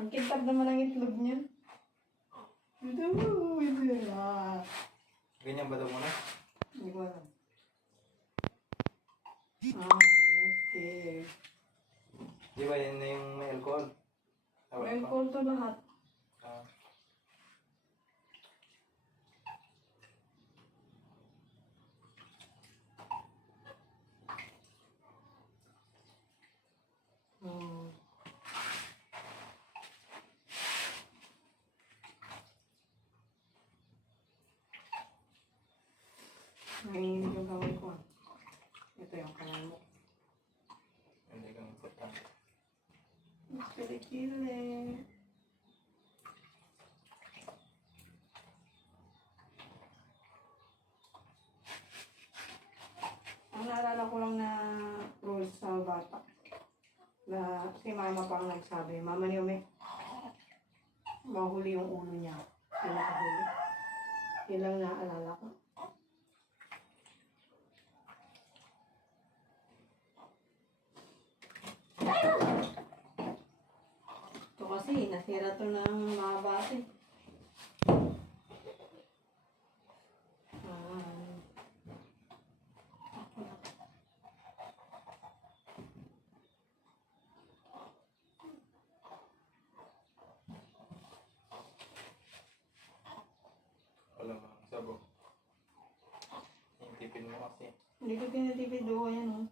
Ang kintab naman ang itlog niya. Ito na. Ganyan ba daw muna? Hindi ko alam. Okay. Di ba yan na yung may alcohol? May alcohol to lahat. Ah. Nanginginig yung kamay ko. Ito yung kamay mo. Hindi kang importante. Kili-kili. Ang naalala ko lang na rules sa bata. Na si mama pa ang nagsabi, Mama ni Ome, mahuli yung ulo niya. Yung nakahuli. Yun lang naalala ko. Ito kasi, nasira to ng mga bata. Wala mga sabo. Yung tipin mo kasi. Hindi ko tinatipid do, yan o.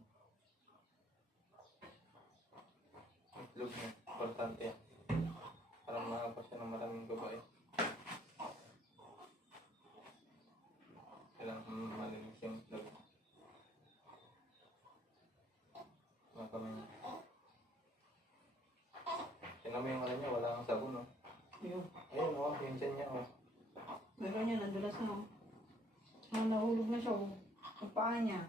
Itlog niya. Importante yan. Para makapag siya ng maraming babae. Kailangan malinis yung itlog. Mga kami. Tingnan mo yung ano niya, wala kang sabon, no? Ayun. Ayun, o. Pinsan niya, o. Meron yan, nandulas na o. Nahulog na siya o. Ang paa niya.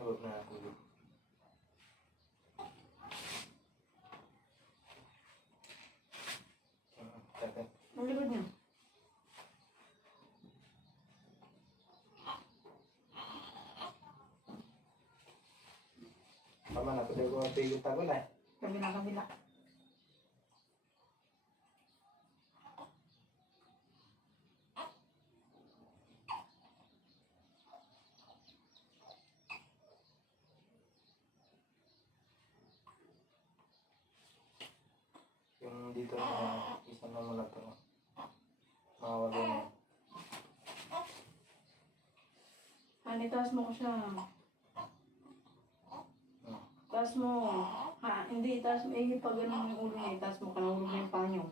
Huwag na hulog. Second. Ang likod niya. Tama na, pwede ko mapigil tago na eh. Kabila. Yung dito na isa na muna to. Mawala na. Taas mo ko siya. Taas mo. Ha, hindi, taas mo. Eh, pag ganun yung ulo niya, taas mo ka na ulo na yung panyo.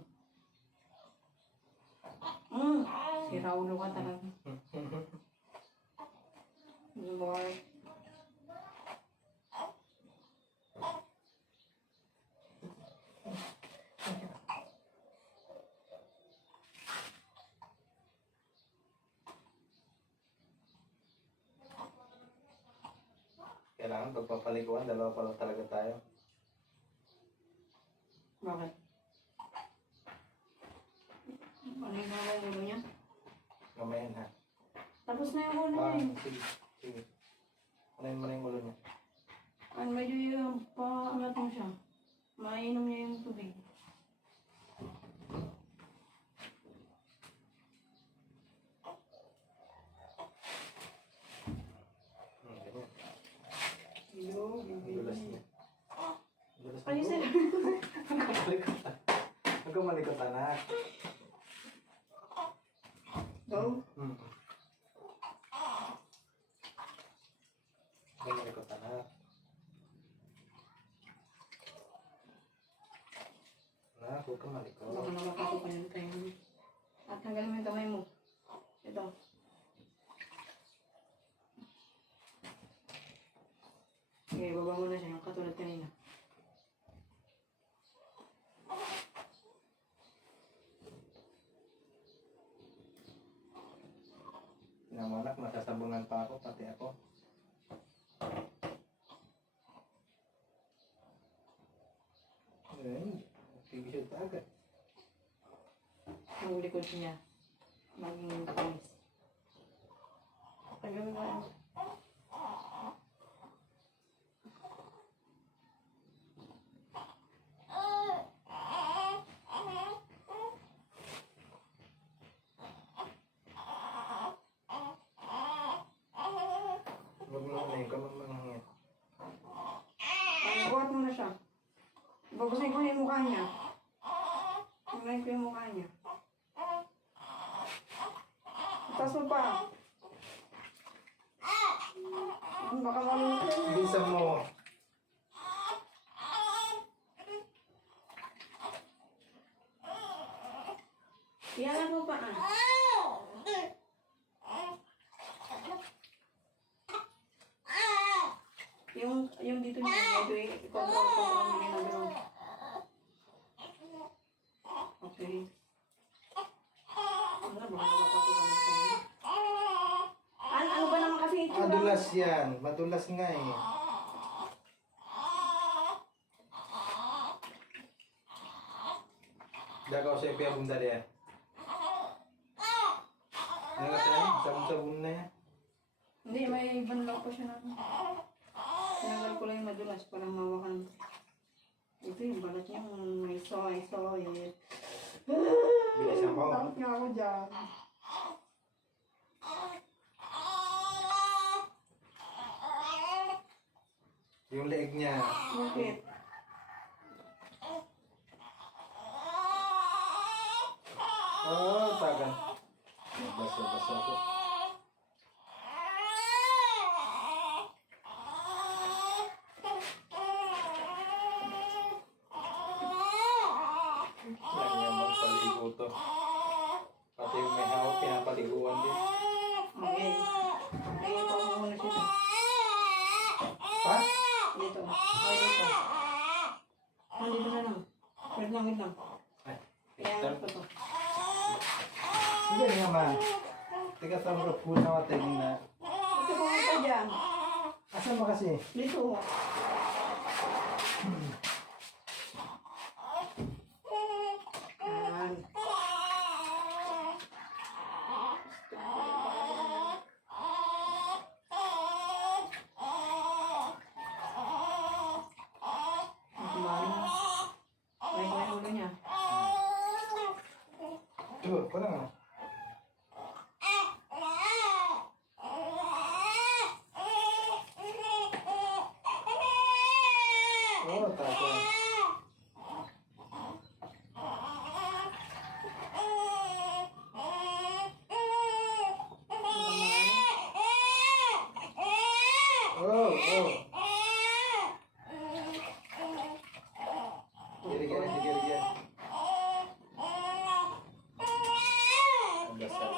Sira ulo ka talaga. Lord. Kailangan pagpapaliguan, dalawa pa lang talaga tayo. Bakit? Ano yung ulo niya? Mamaya na. Tapos na yung ulo niya. Sige. Unahin mo na yung ulo niya. Medyo yung paangat mo siya. Mainom niya yung tubig. Dulas niya. Dulas Ano niya. sa'yo? Huwag kang malikot, anak. Go. Huwag kang malikot, anak. Anak, huwag kang malikot. Baka na makakupa yung tayo mo. At tanggalin mo yung kamay mo. Ito. Okay, baba mo na siya. Yung katulad kanina. Tingnan mo, anak, masasabungan pa ako, pati ako. Ayun, nagbibisyo pa agad. Ang likod niya. Maging panis. Tagal mo ba? Babasahin ko na yung mukha niya. Tingnan ko yung mukha niya. Taas mo pa. Baka malulunod. Bilisan mo. Iyalan mo pa ah. Yung dito niya, medyo i-control mo ginagawa. Okay. Ano ba? Nakapatukan mo sa'yo. Ano ba naman kasi ito? Madulas yan. Madulas nga eh. Dagaw siya yung bunda dia. Nangat na yan. Sabon-sabon na yan. Hindi, may banlaw pa siya na. Tinagal ko lang yung madulas para mawakan. Ito yung balat niya, may soy. Bilisan mo. Takot nga ako dyan. Yung leeg niya. Bakit? Oh, tagan. Basa-basa ko. Yan yung magpaligo to. Pati yung may hawak, pinapaliguan din. Okay. Okay, ito mo muna siya. Ha? Dito. Ay, dito. Dito na lang. Wait lang. Ay, Kaya ko to. sige naman. Tika sa mga puna natin na. Ito pumunta dyan. Asan ba kasi? Dito. Yan. May ulo niya. Tuh, parang ano? Oh, tagan. Oh. Sige. Ang dasal.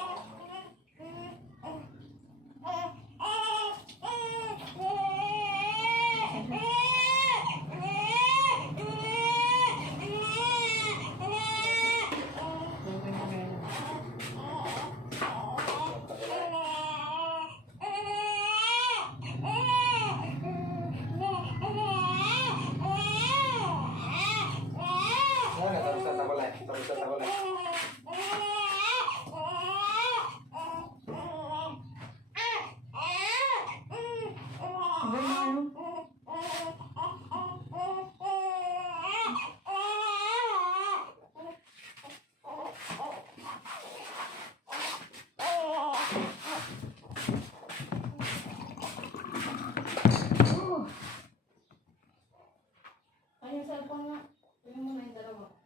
Ano, terus sa takulay. Ay, yung cellphone nga. Tingnan mo na yung dalawa.